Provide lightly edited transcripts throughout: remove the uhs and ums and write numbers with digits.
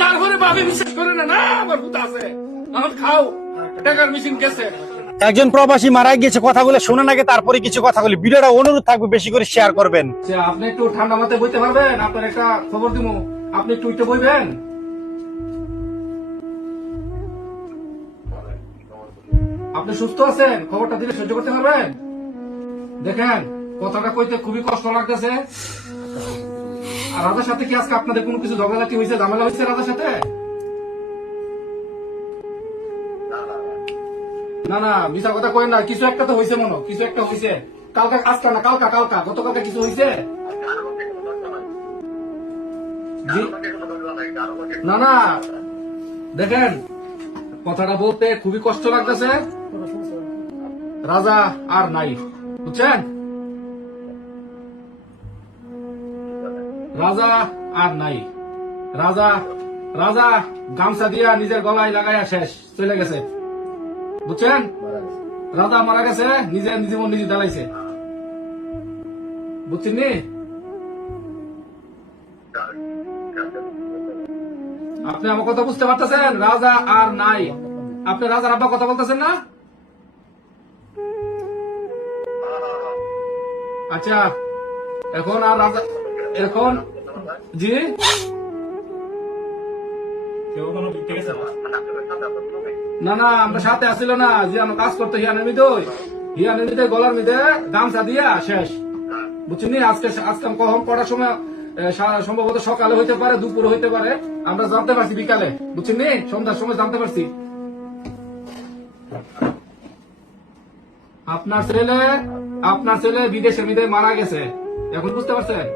তারপরে ভাবি বিশ্বাস করে না, না আমার ভূত আছে, এখন খাও, টাকার মেশিন গেছে। একজন প্রবাসী মারা গিয়েছে, কথাগুলো শোনার আগে তারপরে কিছু কথা বলি। ভিডিওটা অনুরোধ থাকবে বেশি করে শেয়ার করবেন। আপনি একটু ঠান্ডা মাথায় বইতে পারবেন? আপনার একটা খবর দিব, আপনি একটু উঠে বইবেন। আপনি সুস্থ আছেন? খবরটা দিলে সহ্য করতে পারবেন? দেখেন, কথাটা কইতে খুবই কষ্ট লাগতেছে। আর রাজার সাথে কি আজকে আপনাদের কোনো কিছু ঝগড়াঝাটি হয়েছে, ঝামেলা হয়েছে রাজার সাথে? না না, মিশা কথা কই না, কিছু একটা তো হয়েছে, মনে কিছু একটা হয়েছে। কালকা, আজকে না, কালকা, গতকালকে কিছু হয়েছে। না না, দেখেন, কথাটা বলতে খুবই কষ্ট লাগতেছে। রাজা আর নাই, বুঝছেন? রাজা আর নাই। রাজা রাজা গামছা দিয়া নিজের গলায় লাগাইয়া শেষ, চলে গেছে, বুঝছেন? রাজা মারা গেছে, নিজের জীবন নিজে জ্বালাইছে, বুঝছেন নি? আপনি আমার কথা বুঝতে পারতেছেন? রাজা আর নাই। আপনি রাজার আব্বা কথা বলতেছেন না? আচ্ছা, এখন আর রাজা, এখন জি না না, আমরা সাথে আসছিল না যে আমরা কাজ করতে হিয়ানের মধ্যে গলার মধ্যে গামছা দিয়া শেষ, বুঝছেন? আজকে আজকে কখন কটার সময়, সম্ভবত সকালে হইতে পারে, দুপুরে হইতে পারে, আমরা জানতে পারছি বিকালে, বুঝছেন? সন্ধ্যার সময় জানতে পারছি। আপনার ছেলে বিদেশের মধ্যে মারা গেছে, এখন বুঝতে পারছেন?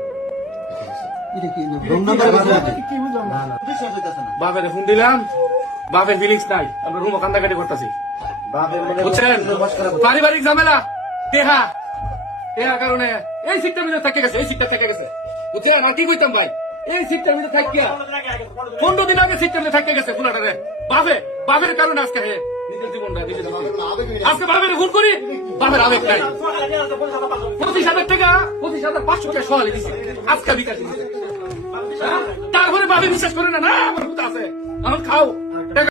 বাপের ফোন দিলাম, বাপের ফিলিংস নাই, আমরা রুমও কান্দাকাটি করতেছি, বুঝছেন? পারিবারিক ঝামেলা, কারণে এই সিটটার ভিতরে থেকে গেছে, এই সিটটা থেকে গেছে, বুঝছেন? আর কি কইতাম ভাই, এই সিটটার ভিতরে থাকিয়া 15 দিন আগে সিটটার ভিতরে থেকে গেছে ফুলাটারে। বাপের কারণে আজকে নিজের জীবনটা আজকে বাপের ফোন করি, বাপের আবেগ নাই। 25,000 টাকা, 25,500 টাকা সহালি দিচ্ছে আজকে বিকাশ দিচ্ছে। তারপরে বাপে বিশ্বাস করে না, না আমার ভূত আছে, এখন খাও।